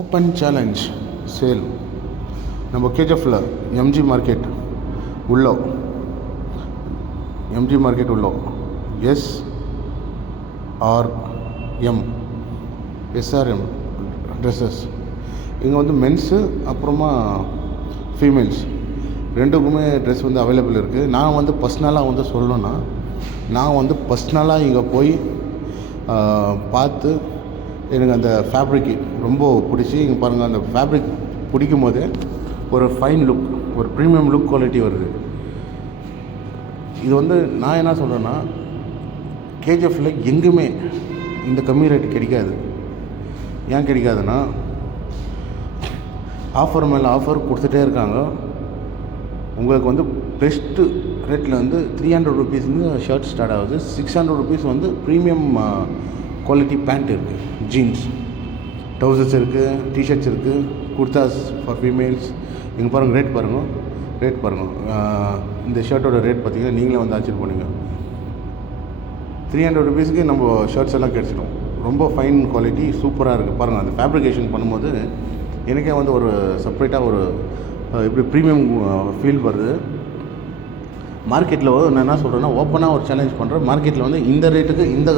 Open challenge sale நம்ம கேஜிஎஃப்பில் MG market உள்ளோ SRM dresses இங்கே வந்து மென்ஸு அப்புறமா ஃபீமேல்ஸ் ரெண்டுக்குமே ட்ரெஸ் வந்து அவைலபிள் இருக்குது. நான் வந்து பர்சனலாக வந்து சொல்லணுன்னா இங்கே போய் பார்த்து எனக்கு அந்த ஃபேப்ரிக் ரொம்ப பிடிச்சி இங்கே பாருங்கள், அந்த ஃபேப்ரிக் பிடிக்கும் போதே ஒரு ஃபைன் லுக், ஒரு ப்ரீமியம் லுக் குவாலிட்டி வருது. இது வந்து நான் என்ன சொல்கிறேன்னா, கேஜிஎஃப்பில் எங்குமே இந்த கம்மி ரேட்டு கிடைக்காது. ஏன் கிடைக்காதுன்னா, ஆஃபர் மேலே ஆஃபர் கொடுத்துட்டே இருக்காங்க. உங்களுக்கு வந்து பெஸ்ட்டு ரேட்டில் வந்து 300 ருபீஸ்லேருந்து ஷர்ட் ஸ்டார்ட் ஆகுது. 600 ருபீஸ் வந்து ப்ரீமியம் குவாலிட்டி பேண்ட் இருக்குது, ஜீன்ஸ், ட்ரௌசர்ஸ் இருக்குது, டிஷர்ட்ஸ் இருக்குது, குர்தாஸ் ஃபார் ஃபீமேல்ஸ். இங்கே பாருங்கள், ரேட் பாருங்கள். இந்த ஷர்ட்டோட ரேட் பார்த்திங்கன்னா நீங்களே வந்து ஆச்சரியம் பண்ணுங்க. 300 ருபீஸுக்கு நம்ம ஷர்ட்ஸ் எல்லாம் கிடச்சிடும். ரொம்ப ஃபைன் குவாலிட்டி, சூப்பராக இருக்குது. பாருங்கள், அந்த ஃபேப்ரிகேஷன் பண்ணும்போது எனக்கே வந்து ஒரு செப்ரேட்டாக ஒரு இப்படி ப்ரீமியம் ஃபீல் வருது. மார்க்கெட்டில் நான் என்ன சொல்கிறேன்னா, ஓப்பனாக ஒரு சேலஞ்ச் பண்ணுறேன். மார்க்கெட்டில் வந்து இந்த ரேட்டுக்கு இந்த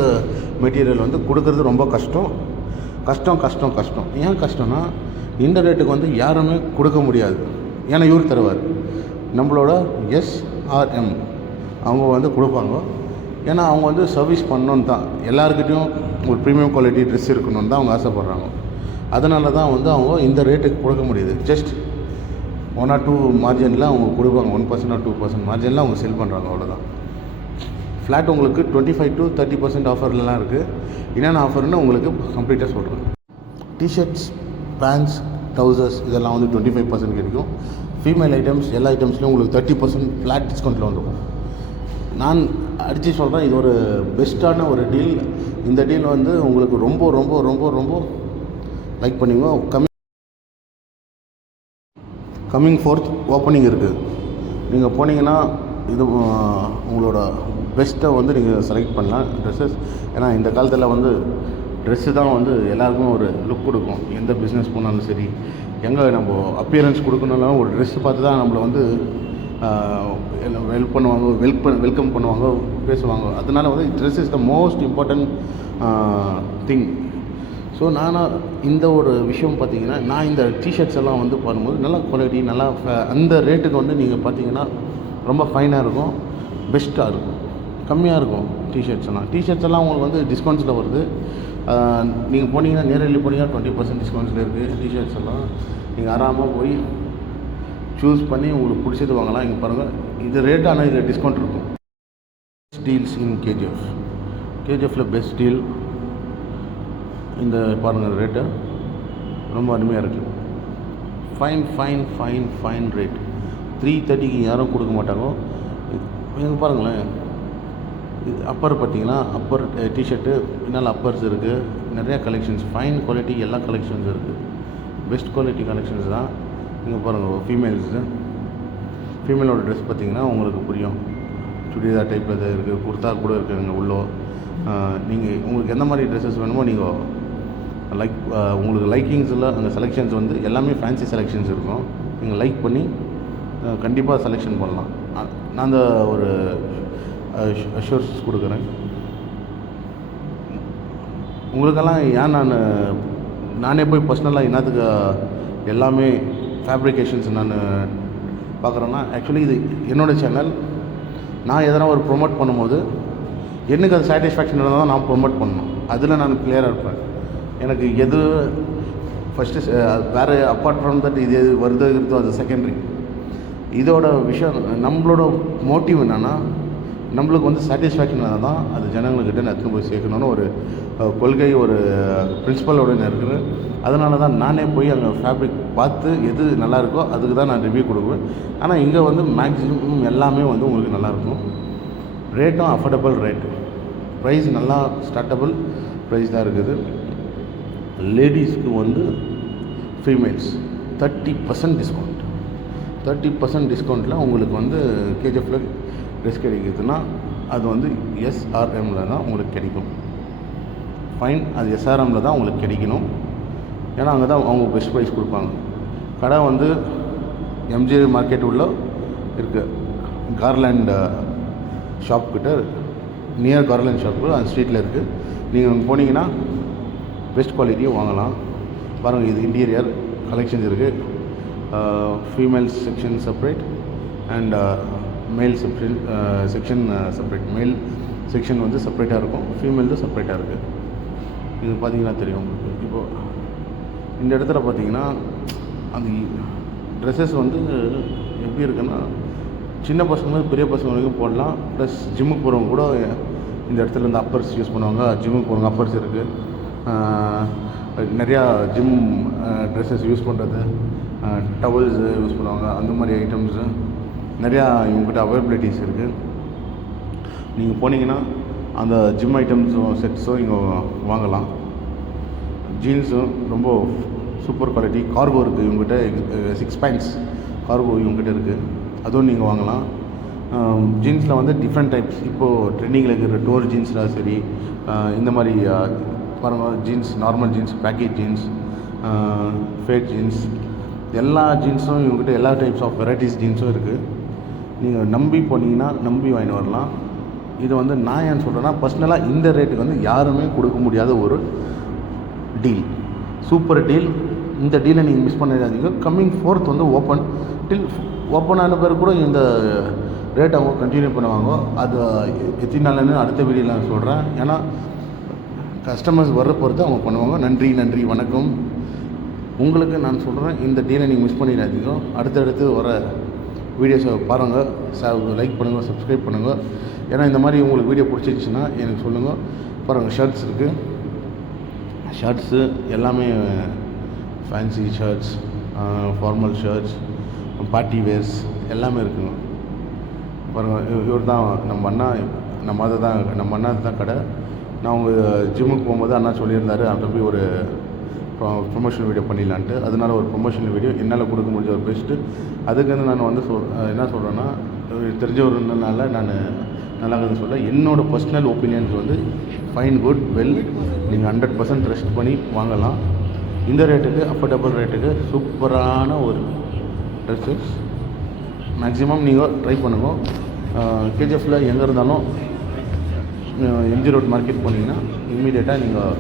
மெட்டீரியல் வந்து கொடுக்கறது ரொம்ப கஷ்டம். ஏன் கஷ்டம்னா, இந்த ரேட்டுக்கு வந்து யாருமே கொடுக்க முடியாது. ஏன்னா இவர் தருவார், நம்மளோட எஸ்ஆர்எம் அவங்க வந்து கொடுப்பாங்க. ஏன்னா அவங்க வந்து சர்வீஸ் பண்ணணுன்னு தான், எல்லாருக்கிட்டையும் ஒரு ப்ரீமியம் குவாலிட்டி ட்ரெஸ் இருக்கணும்னு தான் அவங்க ஆசைப்பட்றாங்க. அதனால தான் வந்து அவங்க இந்த ரேட்டுக்கு கொடுக்க முடியுது. ஜஸ்ட் 1 or 2 மார்ஜினில் அவங்க கொடுப்பாங்க. 1% or 2% மார்ஜினில் அவங்க செல் பண்ணுறாங்க, அவ்வளோதான். ஃப்ளாட் உங்களுக்கு 25 to 30% ஆஃபர்லாம் இருக்குது. என்னென்ன ஆஃபர்னு உங்களுக்கு கம்ப்ளீட்டாக சொல்கிறேன். டிஷர்ட்ஸ், பேண்ட்ஸ், ட்ரௌசர்ஸ் இதெல்லாம் வந்து 25% கிடைக்கும். ஃபீமேல் ஐட்டம்ஸ் எல்லா ஐட்டம்ஸ்லையும் உங்களுக்கு 30% ஃப்ளாட் டிஸ்கவுண்ட்டில் வந்துடும். நான் அடித்து சொல்கிறேன், இது ஒரு பெஸ்ட்டான ஒரு டீல். இந்த டீல் வந்து உங்களுக்கு ரொம்ப ரொம்ப ரொம்ப ரொம்ப லைக் பண்ணுவீங்க. கம்மிங் 4th ஓப்பனிங் இருக்குது. நீங்கள் போனீங்கன்னா இது உங்களோட பெஸ்ட்டை வந்து நீங்கள் செலக்ட் பண்ணலாம் ட்ரெஸ்ஸஸ். ஏன்னா இந்த காலத்தில் வந்து ட்ரெஸ்ஸு தான் வந்து எல்லாருக்கும் ஒரு லுக் கொடுக்கும். எந்த பிஸ்னஸ் போனாலும் சரி, எங்கே நம்ம அப்பியரன்ஸ் கொடுக்கணுன்னாலும் ஒரு ட்ரெஸ்ஸு பார்த்து தான் நம்மளை வந்து வெல்கம் பண்ணுவாங்க, பேசுவாங்க. அதனால் வந்து dress is the most important thing. So இந்த ஒரு விஷயம் பார்த்தீங்கன்னா, நான் இந்த டிஷர்ட்ஸ் எல்லாம் வந்து பண்ணும்போது நல்லா குவாலிட்டி, நல்லா அந்த ரேட்டுக்கு வந்து நீங்கள் பார்த்தீங்கன்னா ரொம்ப ஃபைனாக இருக்கும், பெஸ்ட்டாக இருக்கும், கம்மியாக இருக்கும். டிஷர்ட்ஸ் எல்லாம் உங்களுக்கு வந்து டிஸ்கவுண்ட்ஸில் வருது. நீங்கள் போனீங்கன்னா, நேரில் போனீங்கன்னா 20% டிஸ்கவுண்ட்ஸில் இருக்குது. டிஷர்ட்ஸ் எல்லாம் நீங்கள் ஆராமமாக போய் சூஸ் பண்ணி உங்களுக்கு பிடிச்சது வாங்கலாம். இங்கே பாருங்கள், இது ரேட்டு, ஆனால் இது டிஸ்கவுண்ட் இருக்கும். டீல்ஸ் இன் கேஜிஎஃப்பில் பெஸ்ட் டீல். இந்த பாருங்கள், ரேட்டு ரொம்ப அருமையாக இருக்குது. Fine rate. 330க்கு யாரும் கொடுக்க மாட்டாங்க. இங்கே பாருங்களேன், இது அப்பர் பார்த்தீங்கன்னா, அப்பர் டிஷர்ட்டு பின்னால் அப்பர்ஸ் இருக்குது. நிறையா கலெக்ஷன்ஸ், ஃபைன் குவாலிட்டி எல்லா கலெக்ஷன்ஸ் இருக்குது. பெஸ்ட் குவாலிட்டி கலெக்ஷன்ஸ் தான். இங்கே பாருங்கள், ஃபீமேலோட ட்ரெஸ் பார்த்திங்கன்னா உங்களுக்கு புரியும். சுடிதார் டைப்பில் தான் இருக்குது, குர்த்தா கூட இருக்குதுங்க உள்ளோ. உங்களுக்கு எந்த மாதிரி ட்ரெஸ்ஸஸ் வேணுமோ நீங்கள் உங்களுக்கு லைக்கிங்ஸில் அந்த செலெக்ஷன்ஸ் வந்து எல்லாமே ஃபேன்சி செலெக்ஷன்ஸ் இருக்கும். நீங்கள் லைக் பண்ணி கண்டிப்பாக செலெக்ஷன் பண்ணலாம். நான் அந்த ஒரு அஷ்யூர்ஸ் கொடுக்குறேன் உங்களுக்கெல்லாம். ஏன் நானே போய் பர்சனலாக என்னத்துக்கு எல்லாமே ஃபேப்ரிகேஷன்ஸ் நான் பார்க்குறேன்னா, ஆக்சுவலி இது என்னோடய சேனல். நான் எதனா ஒரு ப்ரொமோட் பண்ணும்போது எனக்கு அது சாட்டிஸ்ஃபேக்ஷன் இருந்தால் தான் நான் ப்ரொமோட் பண்ணணும். அதில் நான் கிளியராக இருப்பேன். எனக்கு எது ஃபஸ்ட்டு வேறு அப்பார்ட் ஃப்ரம் தட் இது எது வருதோ இருந்தோ அது செகண்டரி. இதோட விஷயம், நம்மளோட மோட்டிவ் என்னென்னா, நம்மளுக்கு வந்து சாட்டிஸ்ஃபேக்ஷன் இருந்தால் தான் அது ஜனங்கள்கிட்ட எடுத்துன்னு போய் சேர்க்கணுன்னு ஒரு கொள்கை, ஒரு பிரின்சிபலோட இருக்குது. அதனால தான் நானே போய் அங்கே ஃபேப்ரிக் பார்த்து எது நல்லாயிருக்கோ அதுக்கு தான் நான் ரிவ்யூ கொடுக்குவேன். ஆனால் இங்கே வந்து மேக்ஸிமம் எல்லாமே வந்து உங்களுக்கு நல்லாயிருக்கும். ரேட்டும் அஃபோர்டபுள் ரேட்டு, ப்ரைஸ் நல்லா ஸ்டார்டபுள் ப்ரைஸ் தான் இருக்குது. லேடிஸ்க்கு வந்து ஃபீமேல்ஸ் 30% டிஸ்கவுண்ட்டில் உங்களுக்கு வந்து கேஜிஎஃப்பில் ட்ரெஸ் கிடைக்குதுன்னா அது வந்து எஸ்ஆர்எம்மில் தான் உங்களுக்கு கிடைக்கும். ஃபைன், அது எஸ்ஆர்எம்மில் தான் உங்களுக்கு கிடைக்கணும். ஏன்னா அங்கே தான் அவங்க பெஸ்ட் ப்ரைஸ் கொடுப்பாங்க. கடை வந்து எம்ஜி மார்க்கெட் உள்ள இருக்குது, கார்லேண்ட் ஷாப் கிட்ட, நியர் கார்லேண்ட் ஷாப்பு அந்த ஸ்ட்ரீட்டில் இருக்குது. நீங்கள் அங்கே போனீங்கன்னா பெஸ்ட் குவாலிட்டியும் வாங்கலாம். பாருங்கள், இது இன்டீரியர் கலெக்ஷன்ஸ் இருக்குது. ஃபீமேல்ஸ் செக்ஷன் செப்பரேட் அண்ட் மேல் செக்ஷன் செப்பரேட். மேல் செக்ஷன் வந்து செப்பரேட்டாக இருக்கும், ஃபீமேல் செப்பரேட்டாக இருக்குது. இது பார்த்தீங்கன்னா தெரியும் உங்களுக்கு. இப்போது இந்த இடத்துல பார்த்தீங்கன்னா அந்த ட்ரெஸ்ஸஸ் வந்து எப்படி இருக்குன்னா, சின்ன பசங்க பெரிய பசங்க வரைக்கும் போடலாம். ப்ளஸ் ஜிம்முக்கு போகிறவங்க கூட இந்த இடத்துல இருந்து அப்பர்ஸ் யூஸ் பண்ணுவாங்க. ஜிம்முக்கு போகிறவங்க அப்பர்ஸ் இருக்குது. நிறையா ஜிம் ட்ரெஸ்ஸஸ் யூஸ் பண்ணுறது, டவல்ஸு யூஸ் பண்ணுவாங்க. அந்த மாதிரி ஐட்டம்ஸு நிறையா இவங்ககிட்ட அவைலபிலிட்டிஸ் இருக்குது. நீங்கள் போனீங்கன்னா அந்த ஜிம் ஐட்டம்ஸும் செட்ஸும் இங்கே வாங்கலாம். ஜீன்ஸும் ரொம்ப சூப்பர் குவாலிட்டி. கார்கோ இருக்குது இவங்ககிட்ட, 6 பேண்ட்ஸ் கார்கோ இவங்ககிட்ட இருக்குது, அதுவும் நீங்கள் வாங்கலாம். ஜீன்ஸில் வந்து டிஃப்ரெண்ட் டைப்ஸ். இப்போது ட்ரெண்டிங்கில் இருக்கிற டோர் ஜீன்ஸ்லாம் சரி, இந்த மாதிரி பாருங்கள் jeans, normal jeans, baggage jeans, fade jeans, எல்லா ஜீன்ஸும் இவங்ககிட்ட எல்லா டைப்ஸ் ஆஃப் வெரைட்டிஸ் ஜீன்ஸும் இருக்குது. நீங்கள் நம்பி போனீங்கன்னா நம்பி வாங்கிட்டு வரலாம். இது வந்து நான் ஏன் சொல்கிறேன்னா, பர்சனலாக இந்த ரேட்டுக்கு வந்து யாருமே கொடுக்க முடியாத ஒரு டீல், சூப்பர் டீல். இந்த டீலை நீங்கள் மிஸ் பண்ணிடாதீங்க. கம்மிங் 4th வந்து ஓப்பன் ஆன பேர் கூட இந்த ரேட் அவங்க கண்டினியூ பண்ணுவாங்க. அது எத்தனை நாள்னு அடுத்த வீடியோவில் நான் சொல்கிறேன். ஏன்னா கஸ்டமர்ஸ் வர்ற பொறுத்து அவங்க பண்ணுவாங்க. நன்றி, வணக்கம். உங்களுக்கு நான் சொல்கிறேன், இந்த டீலை நீங்கள் மிஸ் பண்ணிடாதீங்க. அடுத்தடுத்து வர வீடியோஸை பாருங்கள், லைக் பண்ணுங்கள், சப்ஸ்கிரைப் பண்ணுங்கள். ஏன்னா இந்த மாதிரி உங்களுக்கு வீடியோ பிடிச்சிருச்சுன்னா எனக்கு சொல்லுங்கள். பாருங்கள், ஷர்ட்ஸ் இருக்குது. ஷர்ட்ஸு எல்லாமே fancy shirts, formal shirts, party verse எல்லாமே இருக்குங்க. பாருங்கள், இவர் தான் நம்ம அண்ணா தான் கடை. நான் உங்கள் ஜிம்முக்கு போகும்போது அண்ணா சொல்லியிருந்தார், அங்கே போய் ஒரு ப்ரொமோஷன் வீடியோ பண்ணிடலான்ட்டு. அதனால ஒரு ப்ரொமோஷனல் வீடியோ என்னால் கொடுக்க முடிஞ்ச ஒரு பெஸ்ட்டு. அதுக்கு வந்து நான் வந்து என்ன சொல்கிறேன்னா, தெரிஞ்சவருனால நான் நல்லா இருக்குதுன்னு சொல்ல. என்னோடய பர்சனல் ஒப்பீனியன்ஸ் வந்து ஃபைன், குட், வெல். நீங்கள் 100% ட்ரஸ்ட் பண்ணி வாங்கலாம். இந்த ரேட்டுக்கு, அஃபோர்டபுள் ரேட்டுக்கு சூப்பரான ஒரு ட்ரெஸ்ஸஸ் மேக்ஸிமம் நீங்கள் ட்ரை பண்ணுங்கள். கேஜிஎஃப்பில் எங்கே இருந்தாலும் எம்ஜி ரோட் மார்க்கெட் போனீங்கன்னா இம்மீடியட்டாக நீங்கள்